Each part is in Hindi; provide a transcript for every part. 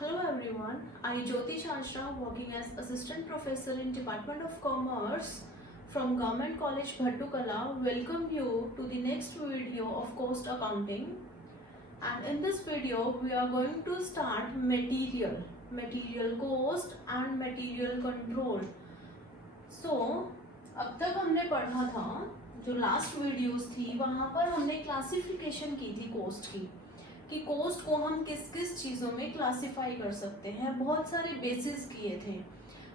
Hello everyone, I Jyoti Shastra working as Assistant Professor in Department of Commerce from Government College Bhattukala welcome you to the next video of Cost Accounting. And in this video we are going to start material cost and material control. So अब तक हमने पढ़ा था, जो लास्ट वीडियोस थी वहाँ पर हमने क्लासिफिकेशन की थी कॉस्ट की, कि कॉस्ट को हम किस किस चीज़ों में क्लासिफाई कर सकते हैं। बहुत सारे बेसिस किए थे,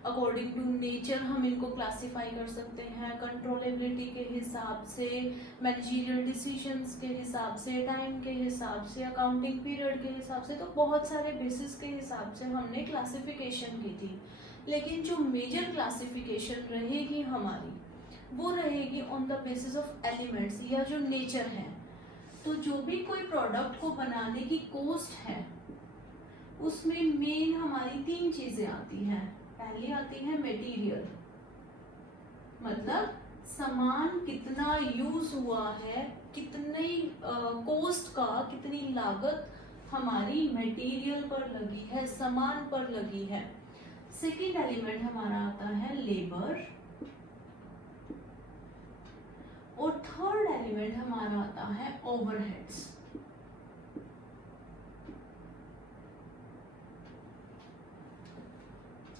अकॉर्डिंग टू नेचर हम इनको क्लासिफाई कर सकते हैं, कंट्रोलेबिलिटी के हिसाब से, मैनेजरियल डिसीजंस के हिसाब से, टाइम के हिसाब से, अकाउंटिंग पीरियड के हिसाब से, तो बहुत सारे बेसिस के हिसाब से हमने क्लासिफिकेशन की थी। लेकिन जो मेजर क्लासिफिकेशन रहेगी हमारी, वो रहेगी on the basis of elements या जो नेचर है। तो जो भी कोई प्रोडक्ट को बनाने की कॉस्ट है उसमें मेन हमारी तीन चीजें आती हैं। पहली आती है मटेरियल, मतलब सामान कितना यूज हुआ है, कितनी कॉस्ट का, कितनी लागत हमारी मटेरियल पर लगी है, सामान पर लगी है। सेकेंड एलिमेंट हमारा आता है लेबर, और थर्ड एलिमेंट हमारा आता है ओवरहेड्स।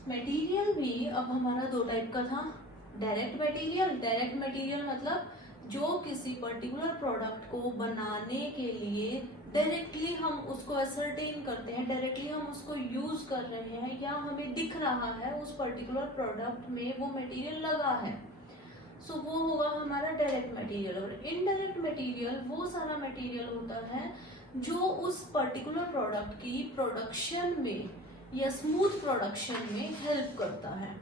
मटेरियल भी अब हमारा दो टाइप का था, डायरेक्ट मटेरियल मतलब जो किसी पर्टिकुलर प्रोडक्ट को बनाने के लिए डायरेक्टली हम उसको असरटेन करते हैं, डायरेक्टली हम उसको यूज कर रहे हैं, या हमें दिख रहा है उस पर्टिकुलर प्रोडक्ट में वो मटेरियल लगा है, सो वो होगा हमारा डायरेक्ट मटेरियल। और इनडायरेक्ट मटेरियल वो सारा मटेरियल होता है जो उस पर्टिकुलर प्रोडक्ट की प्रोडक्शन में या स्मूथ प्रोडक्शन में हेल्प करता है।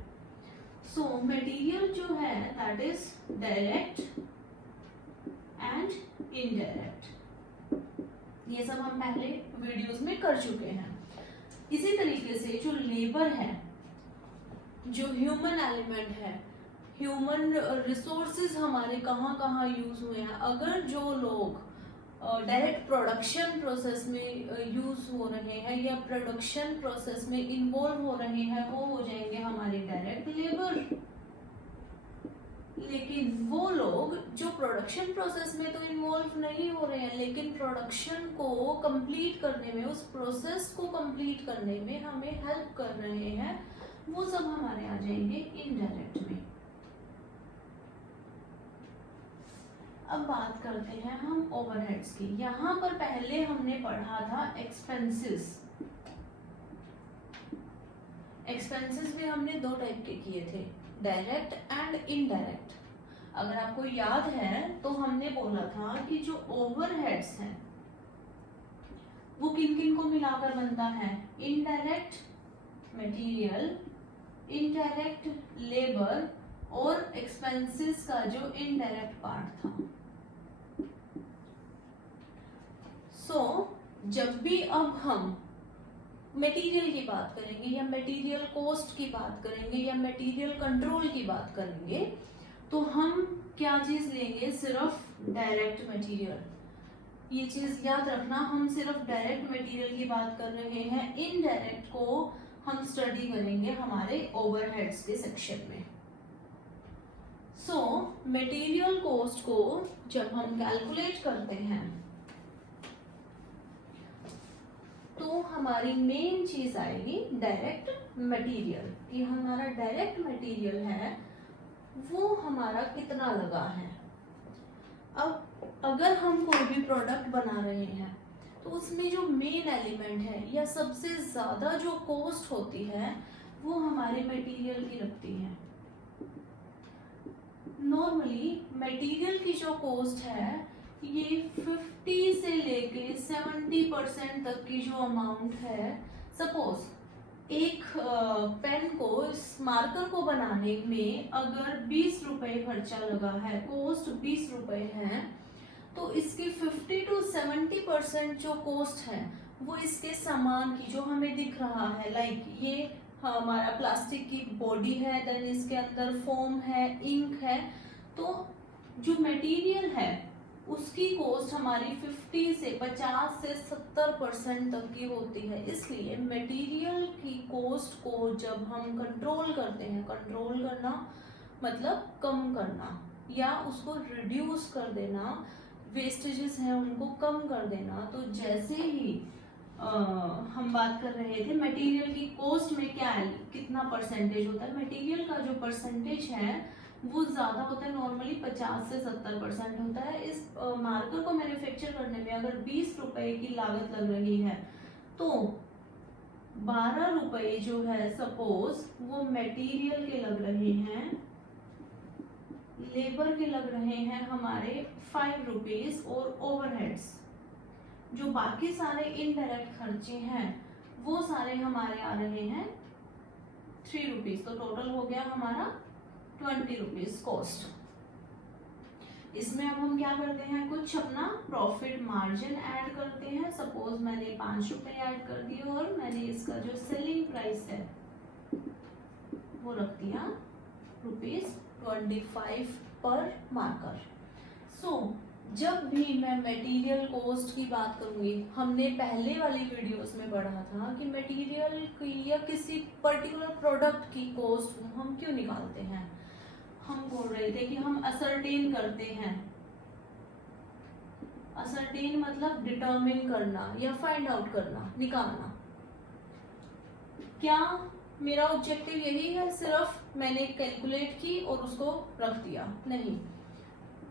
सो मटेरियल जो है that is direct and indirect, ये सब हम पहले वीडियोस में कर चुके हैं। इसी तरीके से जो लेबर है, जो ह्यूमन एलिमेंट है, ह्यूमन रिसोर्सेज हमारे कहाँ कहाँ यूज हुए हैं, अगर जो लोग डायरेक्ट प्रोडक्शन प्रोसेस में यूज हो रहे हैं या प्रोडक्शन प्रोसेस में इन्वॉल्व हो रहे हैं, वो हो जाएंगे हमारे डायरेक्ट लेबर। लेकिन वो लोग जो प्रोडक्शन प्रोसेस में तो इन्वॉल्व नहीं हो रहे हैं, लेकिन प्रोडक्शन को कंप्लीट करने में, उस प्रोसेस को कंप्लीट करने में हमें हेल्प कर रहे हैं, वो सब हमारे आ जाएंगे इनडायरेक्ट में। अब बात करते हैं हम ओवरहेड्स की। यहाँ पर पहले हमने पढ़ा था एक्सपेंसेस। एक्सपेंसेस भी हमने दो टाइप के किए थे, डायरेक्ट एंड इनडायरेक्ट। अगर आपको याद है तो हमने बोला था कि जो ओवरहेड्स हैं वो किन किन को मिलाकर बनता है, इनडायरेक्ट मटेरियल, इनडायरेक्ट लेबर और एक्सपेंसेस का जो इनडायरेक्ट पार्ट था। जब भी अब हम मटेरियल की बात करेंगे या मटेरियल कॉस्ट की बात करेंगे या मटेरियल कंट्रोल की बात करेंगे, तो हम क्या चीज लेंगे, सिर्फ डायरेक्ट मटेरियल। ये चीज याद रखना, हम सिर्फ डायरेक्ट मटेरियल की बात कर रहे हैं, इनडायरेक्ट को हम स्टडी करेंगे हमारे ओवरहेड्स के सेक्शन में। मटेरियल कॉस्ट को जब हम कैलकुलेट करते हैं तो हमारी मेन चीज आएगी डायरेक्ट मटेरियल, कि हमारा डायरेक्ट मटेरियल है वो हमारा कितना लगा है। अब अगर हम कोई भी प्रोडक्ट बना रहे हैं तो उसमें जो मेन एलिमेंट है या सबसे ज्यादा जो कॉस्ट होती है वो हमारे मटेरियल की लगती है। नॉर्मली मटेरियल की जो कॉस्ट है ये 50 से लेके 70% तक की जो अमाउंट है, सपोज एक पेन को, इस मार्कर को बनाने में अगर 20 रुपए खर्चा लगा है, कॉस्ट 20 रुपए है, तो इसकी 50 to 70% जो कॉस्ट है वो इसके सामान की, जो हमें दिख रहा है, लाइक ये हमारा प्लास्टिक की बॉडी है, देन इसके अंदर फोम है, इंक है, तो जो मटेरियल है उसकी कॉस्ट हमारी 50 से 70% तक की होती है। इसलिए मटेरियल की कॉस्ट को जब हम कंट्रोल करते हैं, कंट्रोल करना मतलब कम करना या उसको रिड्यूस कर देना, वेस्टेजेस हैं उनको कम कर देना। तो जैसे ही हम बात कर रहे थे मटेरियल की कॉस्ट में क्या है, कितना परसेंटेज होता है, मटेरियल का जो परसेंटेज है वो ज़्यादा होता है, नॉर्मली 50 से 70% होता है। इस मार्कर को मैन्युफैक्चर करने में अगर 20 रुपए की लागत लग रही है तो 12 रुपए जो है सपोज वो मटेरियल के लग रहे हैं, लेबर के लग रहे हैं हमारे 5 रुपीज, और ओवरहेड्स जो बाकी सारे इनडायरेक्ट खर्चे हैं वो सारे हमारे आ रहे हैं 3 रुपीज। तो टोटल हो गया हमारा 20 रुपीज कॉस्ट। इसमें अब हम क्या करते हैं, कुछ अपना प्रॉफिट मार्जिन ऐड करते हैं। सपोज मैंने 5 रुपए ऐड कर दिए और मैंने इसका जो सेलिंग प्राइस है वो रख दिया ₹25 पर मार्कर। जब भी मैं मटेरियल कॉस्ट की बात करूंगी, हमने पहले वाली वीडियोस में पढ़ा था कि मटेरियल की या किसी पर्टिकुलर प्रोडक्ट की कॉस्ट हम क्यों निकालते हैं। हम बोल रहे थे कि हम असरटेन करते हैं, असरटेन मतलब डिटरमिन करना या फाइंड आउट करना, निकालना। क्या मेरा ऑब्जेक्टिव यही है सिर्फ मैंने कैलकुलेट की और उसको रख दिया? नहीं,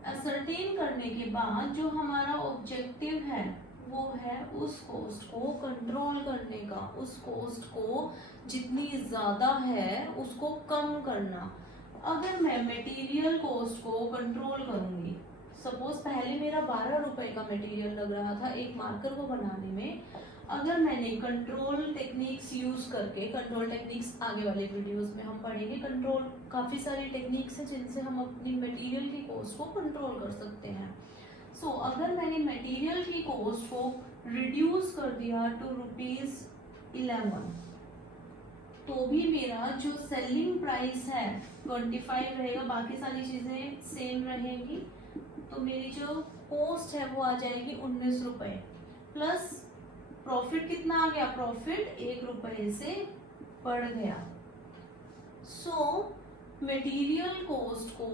असरटेन करने के बाद जो हमारा ऑब्जेक्टिव है वो है उस कॉस्ट को कंट्रोल करने का, उस कॉस्ट को जितनी ज़्यादा है उसको कम करना। अगर मैं मटेरियल कॉस्ट को कंट्रोल करूंगी, सपोज पहले मेरा 12 रुपए का मटेरियल लग रहा था एक मार्कर को बनाने में, अगर मैंने कंट्रोल टेक्निक्स यूज करके, कंट्रोल टेक्निक्स आगे वाले वीडियोस में हम पढ़ेंगे, कंट्रोल काफ़ी सारी टेक्निक्स हैं जिनसे हम अपनी मटेरियल की कॉस्ट को कंट्रोल कर सकते हैं। अगर मैंने मटेरियल की कॉस्ट को रिड्यूस कर दिया टू ₹11, तो भी मेरा जो सेलिंग प्राइस है 25 रहेगा, बाकी सारी चीज़ें सेम रहेगी। तो मेरी जो कॉस्ट है वो आ जाएगी 19 रुपए, प्लस प्रॉफिट कितना आ गया, प्रॉफिट 1 रुपए से बढ़ गया। मटेरियल कॉस्ट को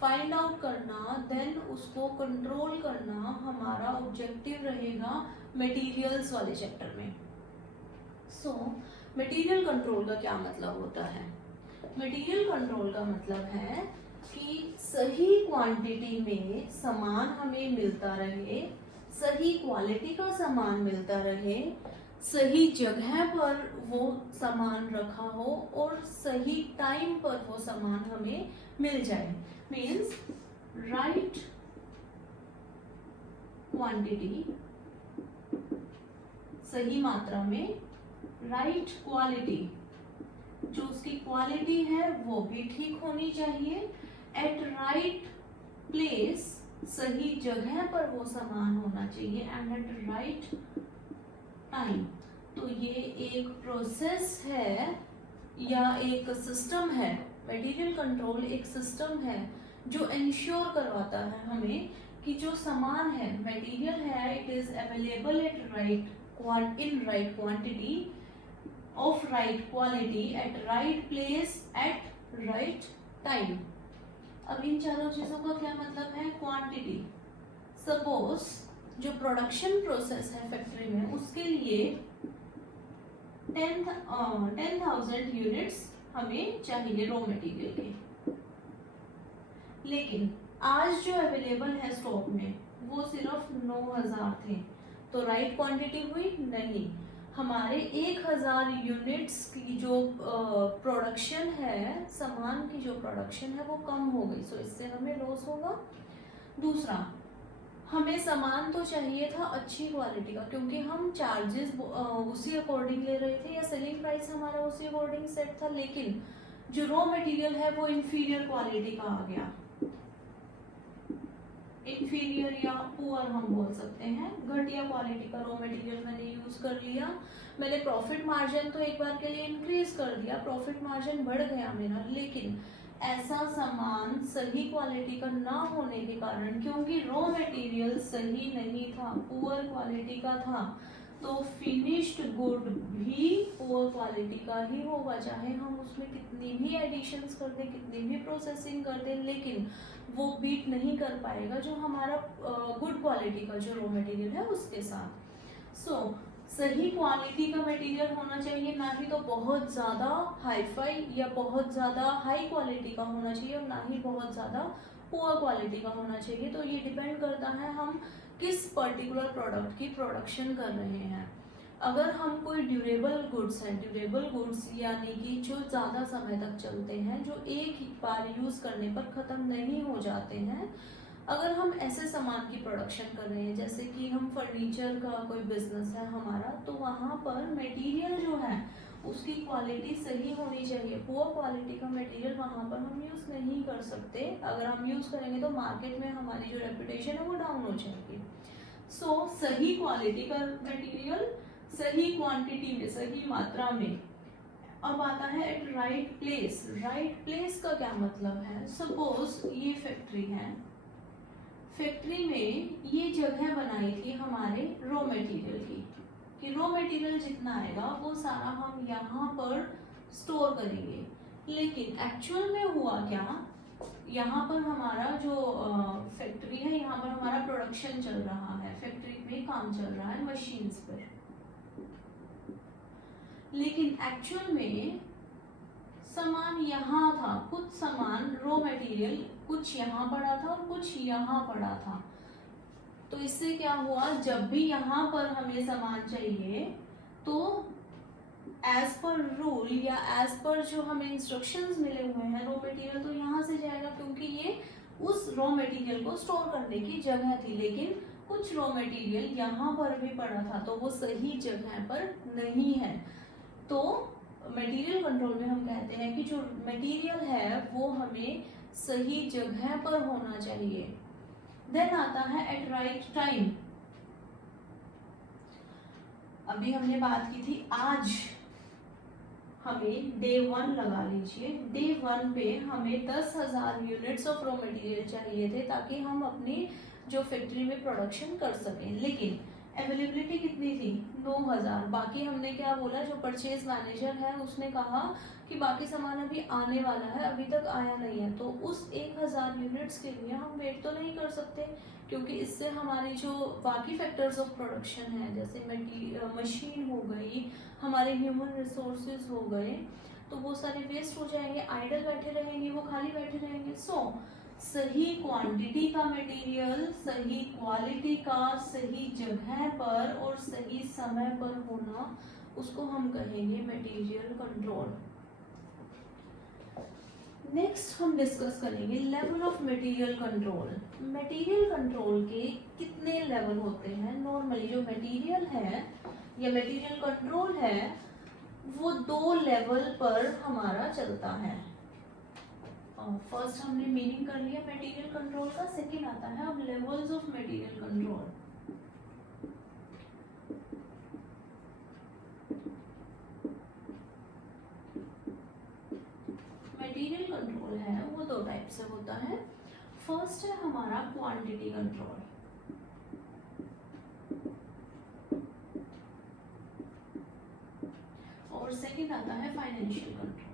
फाइंड आउट करना, देन उसको कंट्रोल करना हमारा ऑब्जेक्टिव रहेगा मटेरियल्स वाले चैप्टर में। मटेरियल कंट्रोल का क्या मतलब होता है? मटेरियल कंट्रोल का मतलब है कि सही क्वांटिटी में सामान हमें मिलता रहे, सही क्वालिटी का सामान मिलता रहे, सही जगह पर वो सामान रखा हो और सही टाइम पर वो सामान हमें मिल जाए। मीन्स राइट क्वांटिटी, सही मात्रा में, राइट क्वालिटी, जो उसकी क्वालिटी है वो भी ठीक होनी चाहिए, एट राइट प्लेस, सही जगह पर वो सामान होना चाहिए, एंड एट राइट टाइम। तो ये एक प्रोसेस है या एक सिस्टम है, मटेरियल कंट्रोल एक सिस्टम है जो इंश्योर करवाता है हमें कि जो सामान है, मटेरियल है, it is available at right in right quantity of right quality eight right place at right time. अब इन चारों चीजों का क्या मतलब है? क्वांटिटी, सपोज जो प्रोडक्शन प्रोसेस है फैक्ट्री में उसके लिए 10,000 यूनिट्स हमें चाहिए रॉ मटेरियल के, लेकिन आज जो अवेलेबल है स्टॉक में वो सिर्फ 9,000 थे। तो राइट क्वांटिटी हुई? नहीं, हमारे 1,000 यूनिट्स की जो प्रोडक्शन है, सामान की जो प्रोडक्शन है वो कम हो गई, सो इससे हमें लॉस होगा। दूसरा, हमें सामान तो चाहिए था अच्छी क्वालिटी का, क्योंकि हम चार्जेस उसी अकॉर्डिंग ले रहे थे या सेलिंग प्राइस हमारा उसी अकॉर्डिंग सेट था, लेकिन जो रॉ मटेरियल है वो इंफीरियर क्वालिटी का आ गया। इंफीरियर या पुअर हम बोल सकते हैं, घटिया क्वालिटी का रॉ मटेरियल मैंने यूज कर लिया। मैंने प्रॉफिट मार्जिन तो एक बार के लिए इंक्रीज कर दिया, प्रॉफिट मार्जिन बढ़ गया मेरा, लेकिन ऐसा सामान सही क्वालिटी का ना होने के कारण, क्योंकि रॉ मटेरियल सही नहीं था, पुअर क्वालिटी का था, तो फिनिश्ड गुड भी पुअर क्वालिटी का ही होगा, चाहे हम उसमें कितनी भी एडिशंस कर दें, कितनी भी प्रोसेसिंग कर दें, लेकिन वो बीट नहीं कर पाएगा जो हमारा गुड क्वालिटी का जो रॉ मटेरियल है उसके साथ। सो सही क्वालिटी का मटेरियल होना चाहिए, ना ही तो बहुत ज़्यादा हाईफाई या बहुत ज़्यादा हाई क्वालिटी का होना चाहिए, और ना ही बहुत ज़्यादा पुअर क्वालिटी का होना चाहिए। तो ये डिपेंड करता है हम किस पर्टिकुलर प्रोडक्ट की प्रोडक्शन कर रहे हैं। अगर हम कोई ड्यूरेबल गुड्स हैं, ड्यूरेबल गुड्स यानी कि जो ज़्यादा समय तक चलते हैं, जो एक ही बार यूज़ करने पर ख़त्म नहीं हो जाते हैं, अगर हम ऐसे सामान की प्रोडक्शन कर रहे हैं, जैसे कि हम फर्नीचर का कोई बिजनेस है हमारा, तो वहाँ पर मटेरियल जो है उसकी क्वालिटी सही होनी चाहिए। पुअर क्वालिटी का मटेरियल वहाँ पर हम यूज़ नहीं कर सकते। अगर हम यूज़ करेंगे तो मार्केट में हमारी जो रेपुटेशन है वो डाउन हो जाएगी। सो सही क्वालिटी का मटेरियल सही क्वांटिटी में, सही मात्रा में। अब आता है at right place. Right place का क्या मतलब है? सपोज ये फैक्ट्री है, फैक्ट्री में ये जगह बनाई थी हमारे रॉ मटेरियल की, कि रॉ मटेरियल जितना आएगा वो सारा हम यहाँ पर स्टोर करेंगे। लेकिन एक्चुअल में हुआ क्या, यहाँ पर हमारा जो फैक्ट्री है, यहाँ पर हमारा प्रोडक्शन चल रहा है, फैक्ट्री में काम चल रहा है मशीन्स पर, लेकिन एक्चुअल में सामान यहाँ था, कुछ सामान रॉ मटेरियल कुछ यहाँ पड़ा था और कुछ यहाँ पड़ा था। तो इससे क्या हुआ, जब भी यहाँ पर हमें सामान चाहिए तो एज पर रूल या एज पर जो हमें इंस्ट्रक्शंस मिले हुए हैं, रॉ मटेरियल तो यहाँ से जाएगा, क्योंकि ये उस रॉ मटेरियल को स्टोर करने की जगह थी। लेकिन कुछ रॉ मटेरियल यहाँ पर भी पड़ा था, तो वो सही जगह पर नहीं है। तो मटेरियल कंट्रोल में हम कहते हैं कि जो मटेरियल है वो हमें सही जगह पर होना चाहिए। देन आता है एट राइट टाइम। अभी हमने बात की थी, आज हमें डे 1 लगा लीजिए, डे 1 पे हमें 10,000 यूनिट्स ऑफ रॉ मटेरियल चाहिए थे, ताकि हम अपनी जो फैक्ट्री में प्रोडक्शन कर सकें। लेकिन अवेलेबिलिटी कितनी थी? 9,000। बाकी हमने क्या बोला, जो परचेज मैनेजर है उसने कहा कि बाकी सामान अभी आने वाला है, अभी तक आया नहीं है। तो उस 1,000 यूनिट्स के लिए हम वेट तो नहीं कर सकते, क्योंकि इससे हमारी जो बाकी फैक्टर्स ऑफ प्रोडक्शन है, जैसे मशीन हो गई, हमारे ह्यूमन रिसोर्सेज हो गए, तो वो सारे वेस्ट हो जाएंगे, आइडल बैठे रहेंगे, वो खाली बैठे रहेंगे। सो सही क्वांटिटी का मटेरियल, सही क्वालिटी का, सही जगह पर और सही समय पर होना, उसको हम कहेंगे मटेरियल कंट्रोल। नेक्स्ट हम डिस्कस करेंगे level of material control. Material control के कितने लेवल होते हैं? नॉर्मली जो मटेरियल है या मटेरियल कंट्रोल है वो 2 लेवल पर हमारा चलता है। फर्स्ट हमने मीनिंग कर लिया मटेरियल कंट्रोल का, सेकंड आता है अब levels of material control. Material control है वो 2 टाइप से होता है। फर्स्ट है हमारा क्वांटिटी कंट्रोल, और सेकंड आता है फाइनेंशियल कंट्रोल।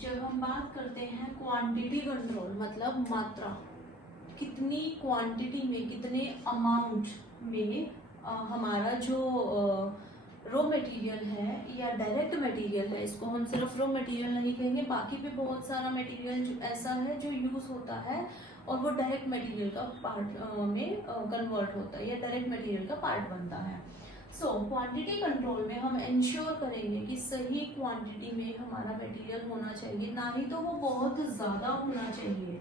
जब हम बात करते हैं क्वांटिटी कंट्रोल, मतलब मात्रा, कितनी क्वांटिटी में, कितने अमाउंट में हमारा जो रॉ मटेरियल है या डायरेक्ट मटेरियल है, इसको हम सिर्फ रॉ मटेरियल नहीं कहेंगे, बाकी भी बहुत सारा मटेरियल ऐसा है जो यूज होता है और वो डायरेक्ट मटेरियल का पार्ट में कन्वर्ट होता है या डायरेक्ट मटेरियल का पार्ट बनता है। सो क्वांटिटी कंट्रोल में हम इंश्योर करेंगे कि सही क्वांटिटी में हमारा मटेरियल होना चाहिए, ना ही तो वो बहुत ज़्यादा होना चाहिए,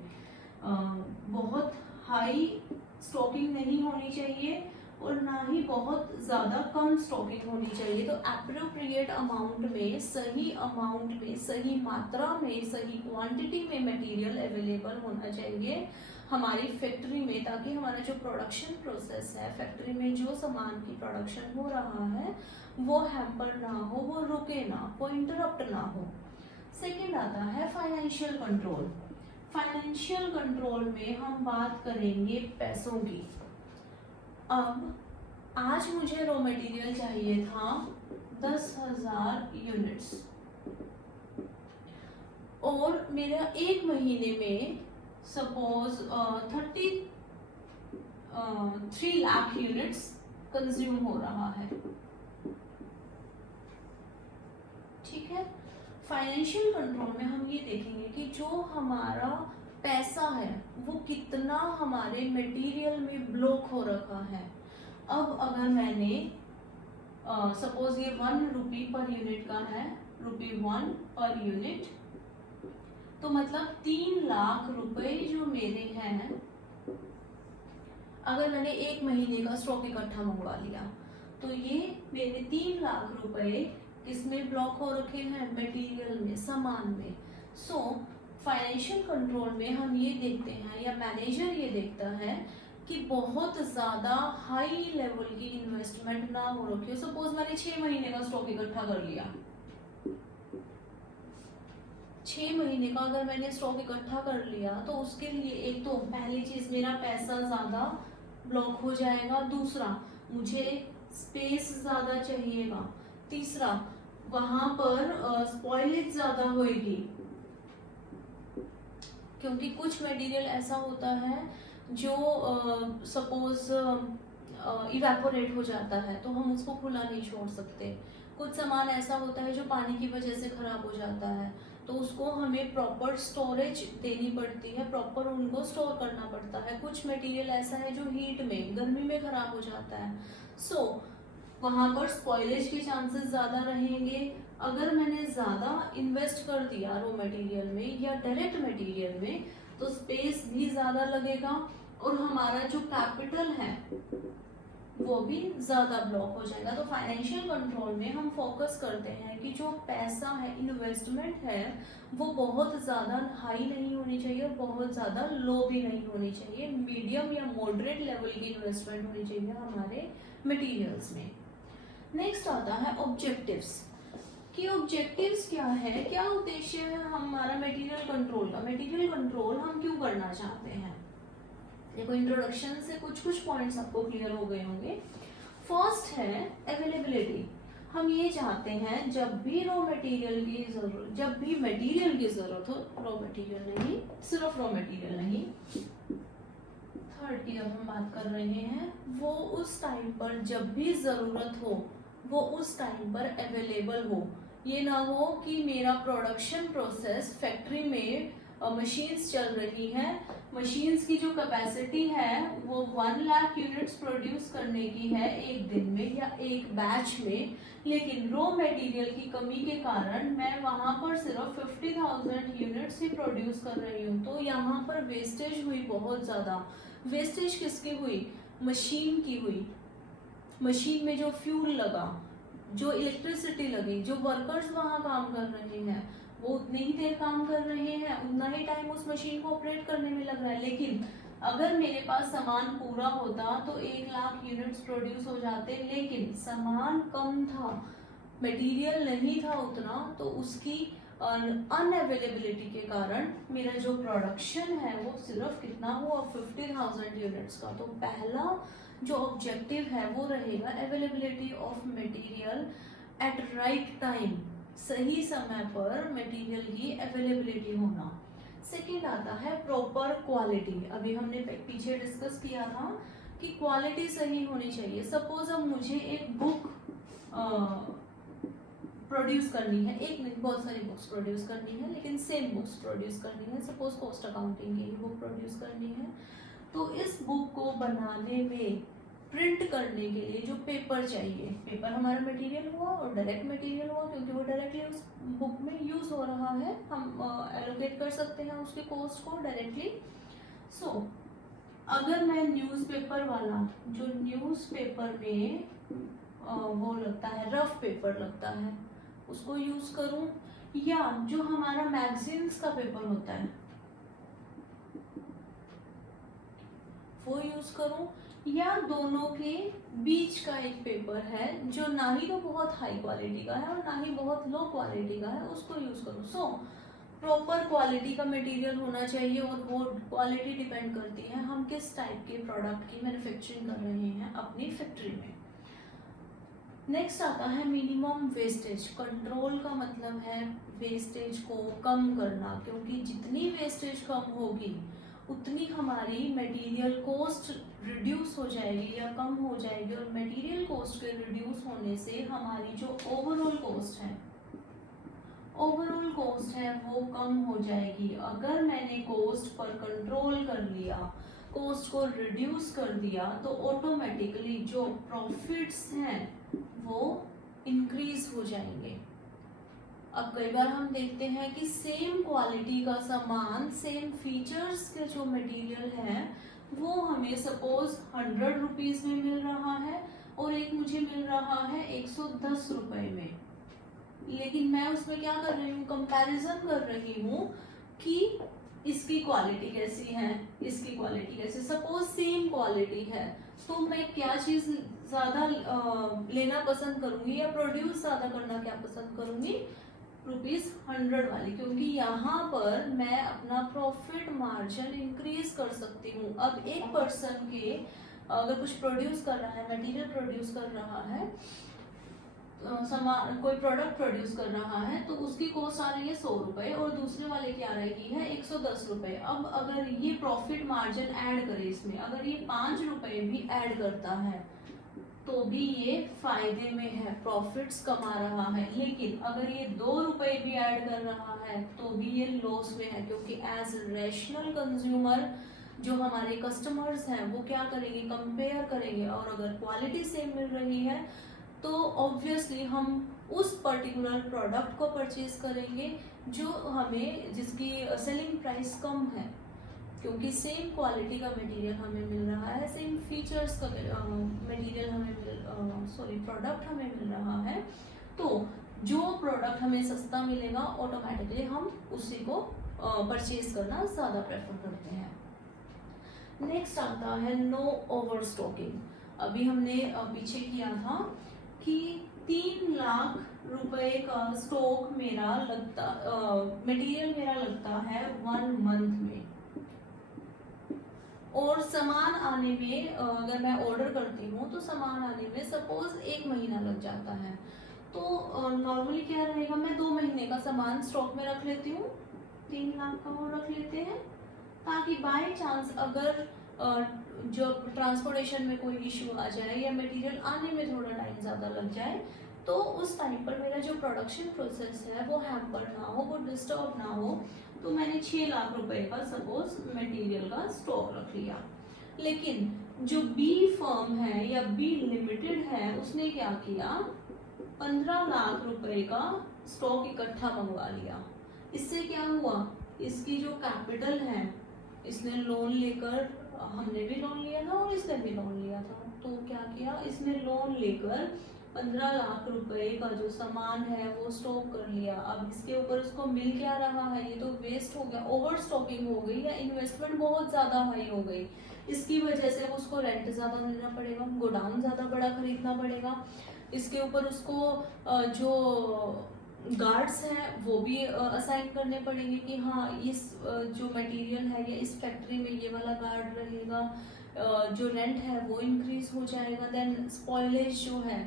बहुत हाई स्टॉकिंग नहीं होनी चाहिए और ना ही बहुत ज़्यादा कम स्टॉकिंग होनी चाहिए। तो एप्रोप्रिएट अमाउंट में, सही अमाउंट में, सही मात्रा में, सही क्वांटिटी में मटेरियल अवेलेबल होना चाहिए हमारी फैक्ट्री में, ताकि हमारा जो प्रोडक्शन प्रोसेस है, फैक्ट्री में जो सामान की प्रोडक्शन हो रहा है वो हैम्पर ना हो, वो रुके ना, वो इंटरप्ट ना हो। सेकेंड आता है फाइनेंशियल कंट्रोल। फाइनेंशियल कंट्रोल में हम बात करेंगे पैसों की। अब आज मुझे रॉ मटेरियल चाहिए था 10,000 यूनिट्स, और मेरा एक महीने में सपोज 33 लाख यूनिट्स कंज्यूम हो रहा है। ठीक है, फाइनेंशियल कंट्रोल में हम ये देखेंगे कि जो हमारा पैसा है वो कितना हमारे मटेरियल में ब्लॉक हो रखा है। अब अगर मैंने सपोज ये 1 रुपी पर यूनिट का है, ₹1 पर यूनिट, तो मतलब 3 लाख रुपए जो मेरे हैं, अगर मैंने एक महीने का स्टॉक इकट्ठा मंगवा लिया तो ये मेरे 3 लाख रुपए किसमें ब्लॉक हो रखे हैं, मटेरियल में, सामान में। सो फाइनेंशियल कंट्रोल में हम ये देखते हैं, या मैनेजर ये देखता है कि बहुत ज्यादा हाई लेवल की इन्वेस्टमेंट ना हो रखी हो। सपोज मैंने 6 महीने का स्टॉक इकट्ठा कर लिया, 6 महीने का अगर मैंने स्टॉक इकट्ठा कर लिया तो उसके लिए एक तो पहली चीज मेरा पैसा ज्यादा ब्लॉक हो जाएगा, दूसरा मुझे स्पेस ज्यादा चाहिएगा, तीसरा वहां पर स्पॉइलेज ज्यादा होएगी, क्योंकि कुछ मटेरियल ऐसा होता है जो सपोज इवेपोरेट हो जाता है तो हम उसको खुला नहीं छोड़ सकते। कुछ सामान ऐसा होता है जो पानी की वजह से खराब हो जाता है तो उसको हमें प्रॉपर स्टोरेज देनी पड़ती है, प्रॉपर उनको स्टोर करना पड़ता है। कुछ मटेरियल ऐसा है जो हीट में, गर्मी में खराब हो जाता है, सो वहां पर स्पॉइलेज के चांसेस ज्यादा रहेंगे। अगर मैंने ज्यादा इन्वेस्ट कर दिया रॉ मटेरियल में या डायरेक्ट मटेरियल में तो स्पेस भी ज्यादा लगेगा और हमारा जो कैपिटल है वो भी ज्यादा ब्लॉक हो जाएगा। तो फाइनेंशियल कंट्रोल में हम फोकस करते हैं कि जो पैसा है, इन्वेस्टमेंट है, वो बहुत ज्यादा हाई नहीं होनी चाहिए और बहुत ज्यादा लो भी नहीं होनी चाहिए, मीडियम या मॉडरेट लेवल की इन्वेस्टमेंट होनी चाहिए हमारे मटेरियल्स में। नेक्स्ट आता है ऑब्जेक्टिव्स कि ऑब्जेक्टिव्स क्या है, क्या उद्देश्य है हमारा मटेरियल कंट्रोल का। मटेरियल कंट्रोल हम क्यों करना चाहते हैं, देखो इंट्रोडक्शन से कुछ पॉइंट्स आपको क्लियर हो गए होंगे। फर्स्ट है अवेलेबिलिटी। हम ये चाहते हैं जब भी रॉ मटेरियल की जरूरत, जब भी मटेरियल की जरूरत हो, रॉ मटेरियल नहीं, सिर्फ रॉ मटेरियल नहीं, थर्ड की जब हम बात कर रहे हैं, वो उस टाइम पर जब भी जरूरत हो वो उस टाइम पर अवेलेबल हो। ये ना हो कि मेरा प्रोडक्शन प्रोसेस, फैक्ट्री में मशीन्स चल रही हैं, मशीन्स की जो कैपेसिटी है वो 1 लाख यूनिट्स प्रोड्यूस करने की है एक दिन में या एक बैच में, लेकिन रॉ मटेरियल की कमी के कारण मैं वहां पर सिर्फ 50,000 यूनिट्स ही प्रोड्यूस कर रही हूँ। तो यहाँ पर वेस्टेज हुई बहुत ज्यादा। वेस्टेज किसकी हुई, मशीन की हुई। मशीन में जो फ्यूल लगा, जो इलेक्ट्रिसिटी लगी, जो वर्कर्स वहां काम कर रहे हैं वो उतनी ही देर काम कर रहे हैं, उतना ही टाइम उस मशीन को ऑपरेट करने में लग रहा है। लेकिन अगर मेरे पास सामान पूरा होता तो 1 लाख यूनिट्स प्रोड्यूस हो जाते, लेकिन सामान कम था, मटेरियल नहीं था उतना, तो उसकी अनअवेलेबिलिटी के कारण मेरा जो प्रोडक्शन है वो सिर्फ कितना हुआ, 50,000 यूनिट्स का। तो पहला जो ऑब्जेक्टिव है वो रहेगा availability of material at right time, सही समय पर मटेरियल की अवेलेबिलिटी होना। सेकेंड आता है प्रॉपर क्वालिटी। अभी हमने पीछे डिस्कस किया था कि क्वालिटी सही होनी चाहिए। सपोज अब मुझे एक बुक प्रोड्यूस करनी है, एक नहीं बहुत सारी बुक्स प्रोड्यूस करनी है, लेकिन सेम बुक्स प्रोड्यूस करनी है, सपोज कॉस्ट अकाउंटिंग की बुक प्रोड्यूस करनी है, तो इस बुक को बनाने में, प्रिंट करने के लिए जो पेपर चाहिए, पेपर हमारा मटेरियल हुआ और डायरेक्ट मटेरियल हुआ, क्योंकि वो डायरेक्टली उस बुक में यूज हो रहा है, हम एलोकेट कर सकते हैं उसके कॉस्ट को डायरेक्टली। सो अगर मैं न्यूज़पेपर वाला, जो न्यूज़पेपर में वो लगता है, रफ पेपर लगता है, उसको यूज करूं, या जो हमारा मैगजीन्स का पेपर होता है, वो यूज करूं, या दोनों के बीच का एक पेपर है जो ना ही तो बहुत हाई क्वालिटी का है और ना ही बहुत लो क्वालिटी का है, उसको यूज करूं। सो प्रॉपर क्वालिटी का मटेरियल होना चाहिए, और वो क्वालिटी डिपेंड करती है हम किस टाइप के प्रोडक्ट की मैन्युफैक्चरिंग कर रहे हैं अपनी फैक्ट्री में। नेक्स्ट आता है मिनिमम वेस्टेज कंट्रोल का मतलब है वेस्टेज को कम करना, क्योंकि जितनी वेस्टेज कम होगी उतनी हमारी मटेरियल कॉस्ट रिड्यूस हो जाएगी या कम हो जाएगी, और मटेरियल कॉस्ट के रिड्यूस होने से हमारी जो ओवरऑल कॉस्ट है वो कम हो जाएगी। अगर मैंने कॉस्ट पर कंट्रोल कर लिया, कॉस्ट को रिड्यूस कर दिया, तो ऑटोमेटिकली जो प्रॉफिट्स हैं वो इंक्रीज हो जाएंगे। अब कई बार हम देखते हैं कि सेम क्वालिटी का सामान, सेम फीचर्स के जो मटेरियल है वो हमें सपोज 100 रुपीज में मिल रहा है और एक मुझे मिल रहा है 110 रुपए में, लेकिन मैं उसमें क्या कर रही हूँ, कंपैरिजन कर रही हूँ कि इसकी क्वालिटी कैसी है, इसकी क्वालिटी कैसी। सपोज सेम क्वालिटी है तो मैं क्या चीज ज्यादा लेना पसंद करूंगी या प्रोड्यूस ज्यादा करना क्या पसंद करूंगी, ₹100 वाली, क्योंकि यहाँ पर मैं अपना प्रॉफिट मार्जिन इंक्रीज कर सकती हूँ। अब एक पर्सन के अगर कुछ प्रोड्यूस कर रहा है, मटेरियल प्रोड्यूस कर रहा है, सामान कोई प्रोडक्ट प्रोड्यूस कर रहा है, तो उसकी कॉस्ट आ रही है 100 रुपए और दूसरे वाले की आ रही है 110 रुपए। अब अगर ये प्रॉफिट मार्जिन ऐड करे इसमें, अगर ये 5 रुपए भी ऐड करता है तो भी ये फायदे में है, प्रॉफिट्स कमा रहा है। लेकिन अगर ये 2 रुपए भी ऐड कर रहा है तो भी ये लॉस में है, क्योंकि एज रैशनल कंज्यूमर जो हमारे कस्टमर्स हैं वो क्या करेंगे, कंपेयर करेंगे, और अगर क्वालिटी सेम मिल रही है तो ऑब्वियसली हम उस पर्टिकुलर प्रोडक्ट को परचेज करेंगे जो हमें, जिसकी सेलिंग प्राइस कम है, क्योंकि सेम क्वालिटी का मटेरियल हमें मिल रहा है, सेम फीचर्स का मटेरियल प्रोडक्ट हमें मिल रहा है, तो जो प्रोडक्ट हमें सस्ता मिलेगा ऑटोमेटिकली हम उसी को परचेज करना ज़्यादा प्रेफर करते हैं। नेक्स्ट आता है नो ओवर स्टॉकिंग। अभी हमने पीछे किया था कि 3 लाख रुपए का स्टॉक मेरा लगता, मटेरियल मेरा लगता है 1 मंथ में, और सामान आने में अगर मैं ऑर्डर करती हूँ तो सामान आने में सपोज 1 महीना लग जाता है, तो नॉर्मली क्या रहेगा, मैं 2 महीने का सामान स्टॉक में रख लेती हूँ, 3 लाख का वो रख लेते हैं, ताकि बाय चांस अगर जो ट्रांसपोर्टेशन में कोई इश्यू आ जाए या मटेरियल आने में थोड़ा टाइम ज़्यादा लग जाए, तो उस टाइम पर मेरा जो प्रोडक्शन प्रोसेस है वो हैम्पर ना हो, वो डिस्टर्ब ना हो। तो मैंने 6 लाख रुपए का सपोज मटेरियल का स्टॉक रख लिया। लेकिन जो बी फर्म है या बी लिमिटेड है उसने क्या किया, 15 लाख रुपए का स्टॉक इकट्ठा मंगवा लिया। इससे क्या हुआ, इसकी जो कैपिटल है, इसने लोन लेकर, हमने भी लोन लिया था और इसने भी लोन लिया था, तो क्या किया, इसने लोन लेकर 15 लाख रुपए का जो सामान है वो स्टॉक कर लिया। अब इसके ऊपर उसको मिल क्या रहा है, ये तो वेस्ट हो गया, ओवर स्टॉकिंग हो गई, या इन्वेस्टमेंट बहुत ज्यादा हाई हो गई, इसकी वजह से उसको रेंट ज्यादा देना पड़ेगा, गोडाउन ज्यादा बड़ा खरीदना पड़ेगा, इसके ऊपर उसको जो गार्ड्स हैं वो भी असाइन करने पड़ेंगे कि हाँ इस जो मटेरियल है या इस फैक्ट्री में ये वाला गार्ड रहेगा, जो रेंट है वो इंक्रीज हो जाएगा, देन स्पॉइलेज जो है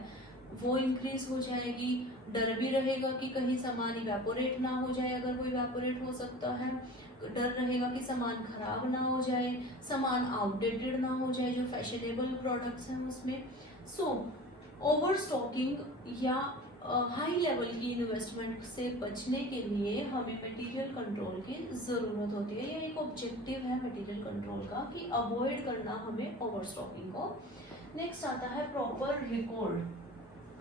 वो इंक्रीज हो जाएगी, डर भी रहेगा कि कहीं सामान इवेपोरेट ना हो जाए, अगर वो इवेपोरेट हो सकता है, डर रहेगा कि सामान खराब ना हो जाए, सामान आउटडेटेड ना हो जाए जो फैशनेबल प्रोडक्ट्स हैं उसमें। सो ओवर स्टॉकिंग या हाई लेवल की इन्वेस्टमेंट से बचने के लिए हमें मटेरियल कंट्रोल की ज़रूरत होती है, ये एक ऑब्जेक्टिव है मटेरियल कंट्रोल का कि अवॉइड करना हमें ओवर स्टॉकिंग को। नेक्स्ट आता है प्रॉपर रिकॉर्ड।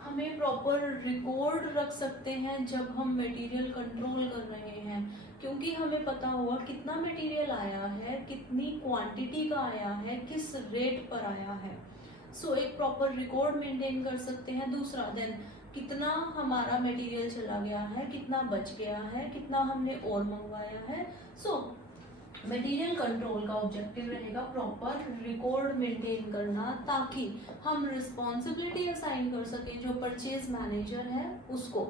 हमें प्रॉपर रिकॉर्ड रख सकते हैं जब हम मटेरियल कंट्रोल कर रहे हैं, क्योंकि हमें पता होगा कितना मटेरियल आया है, कितनी क्वांटिटी का आया है, किस रेट पर आया है। सो एक प्रॉपर रिकॉर्ड मेंटेन कर सकते हैं। दूसरा, देन कितना हमारा मटेरियल चला गया है, कितना बच गया है, कितना हमने और मंगवाया है। सो मटेरियल कंट्रोल का ऑब्जेक्टिव रहेगा प्रॉपर रिकॉर्ड मेंटेन करना, ताकि हम रिस्पॉन्सिबिलिटी असाइन कर सकें जो परचेज मैनेजर है उसको,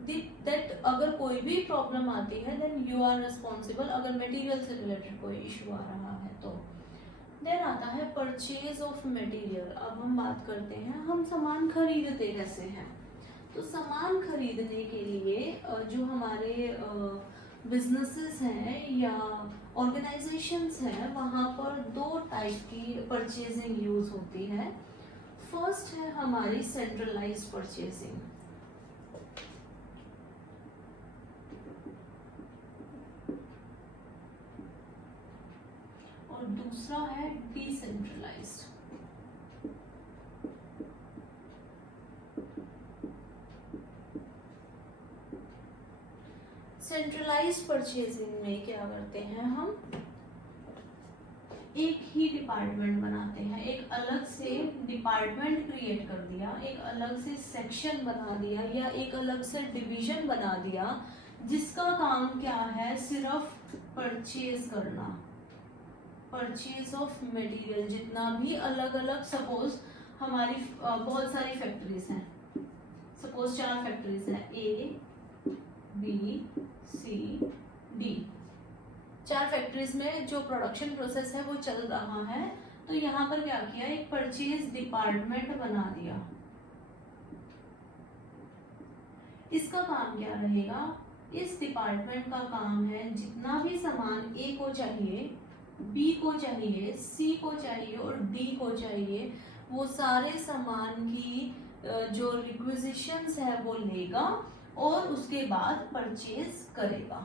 दैट अगर कोई भी प्रॉब्लम आती है देन यू आर रिस्पॉन्सिबल, अगर मटेरियल से रिलेटेड कोई इशू आ रहा है तो। देन आता है परचेज ऑफ मटेरियल। अब हम बात करते हैं हम सामान खरीदते कैसे हैं। तो सामान खरीदने के लिए जो हमारे बिजनेसेस हैं या ऑर्गेनाइजेशंस हैं वहाँ पर दो टाइप की परचेजिंग यूज होती है। फर्स्ट है हमारी सेंट्रलाइज्ड परचेजिंग, और दूसरा है डिसेंट्रलाइज्ड। सेंट्रलाइज्ड परचेजिंग में क्या करते हैं हम, एक ही डिपार्टमेंट बनाते हैं, एक अलग से डिपार्टमेंट क्रिएट कर दिया, एक अलग से सेक्शन बना दिया या एक अलग से डिवीजन बना दिया, जिसका काम क्या है, सिर्फ परचेज करना, परचेज ऑफ मटेरियल। जितना भी अलग अलग, सपोज हमारी बहुत सारी फैक्ट्रीज हैं, सपोज 4 फैक्ट्रीज हैं, A B C D, 4 factories में जो प्रोडक्शन प्रोसेस है वो चल रहा है। तो यहाँ पर क्या किया, एक परचेज डिपार्टमेंट बना दिया। इसका काम क्या रहेगा, इस डिपार्टमेंट का काम है जितना भी सामान ए को चाहिए, बी को चाहिए, सी को चाहिए और डी को चाहिए, वो सारे सामान की जो रिक्विजिशंस है वो लेगा और उसके बाद परचेज करेगा।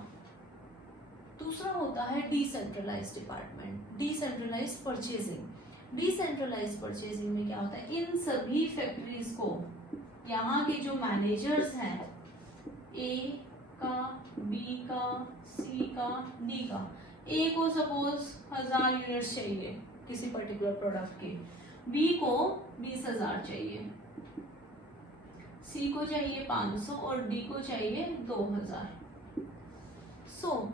दूसरा होता है decentralised department, decentralised purchasing. Decentralised purchasing में क्या होता है, इन सभी फैक्ट्रीज को यहाँ के जो मैनेजर्स हैं, ए का, बी का, सी का, डी का, ए को सपोज 1000 यूनिट्स चाहिए किसी पर्टिकुलर प्रोडक्ट के, बी को 20,000 चाहिए, सी को चाहिए 500 और डी को चाहिए 2000। सो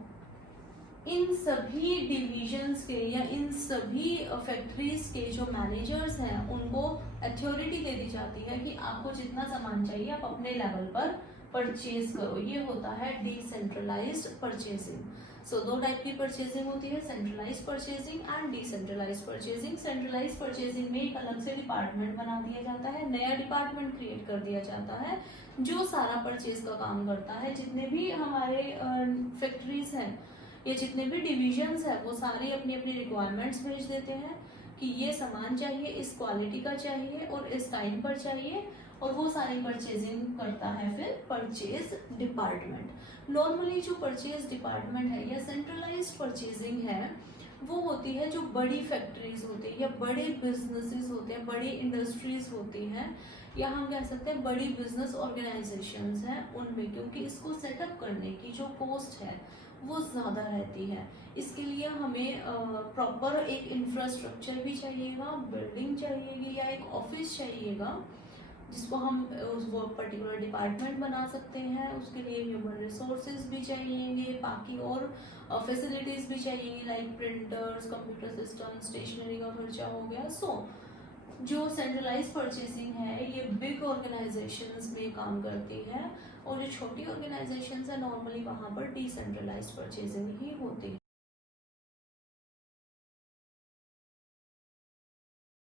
इन सभी डिविजन्स के या इन सभी फैक्ट्रीज के जो मैनेजर्स हैं उनको अथॉरिटी दे दी जाती है कि आपको जितना सामान चाहिए आप अपने लेवल पर परचेज करो। ये होता है डिसेंट्रलाइज्ड परचेजिंग। सो 2 टाइप की परचेजिंग होती है, centralised purchasing and decentralised purchasing. Centralised purchasing में एक अलग से डिपार्टमेंट बना दिया जाता है, नया डिपार्टमेंट क्रिएट कर दिया जाता है जो सारा परचेज का काम करता है। जितने भी हमारे फैक्ट्रीज हैं ये जितने भी डिविजन्स हैं वो सारे अपनी अपनी रिक्वायरमेंट्स भेज देते हैं कि ये सामान चाहिए, इस क्वालिटी का चाहिए और इस टाइम पर चाहिए, और वो सारी परचेजिंग करता है फिर परचेज डिपार्टमेंट। नॉर्मली जो परचेज डिपार्टमेंट है या सेंट्रलाइज्ड परचेजिंग है वो होती है जो बड़ी फैक्ट्रीज होती है या बड़े बिजनेसेस होते हैं, बड़ी इंडस्ट्रीज होती हैं, या हम कह सकते हैं बड़ी बिजनेस ऑर्गेनाइजेशंस हैं उनमें, क्योंकि इसको सेटअप करने की जो कॉस्ट है वो ज़्यादा रहती है। इसके लिए हमें प्रॉपर एक इंफ्रास्ट्रक्चर भी चाहिएगा, बिल्डिंग चाहिएगी या एक ऑफिस चाहिएगा जिसको हम वो पर्टिकुलर डिपार्टमेंट बना सकते हैं। उसके लिए ह्यूमन रिसोर्सेज भी चाहिएंगे, बाकी और फैसिलिटीज़ भी चाहिए like printers, computer system, stationery का खर्चा हो गया। सो जो सेंट्रलाइज परचेसिंग है ये बिग ऑर्गेनाइजेशंस में काम करती है, और जो छोटी ऑर्गेनाइजेशंस है नॉर्मली वहाँ पर डिसेंट्रलाइज्ड परचेसिंग ही होती है।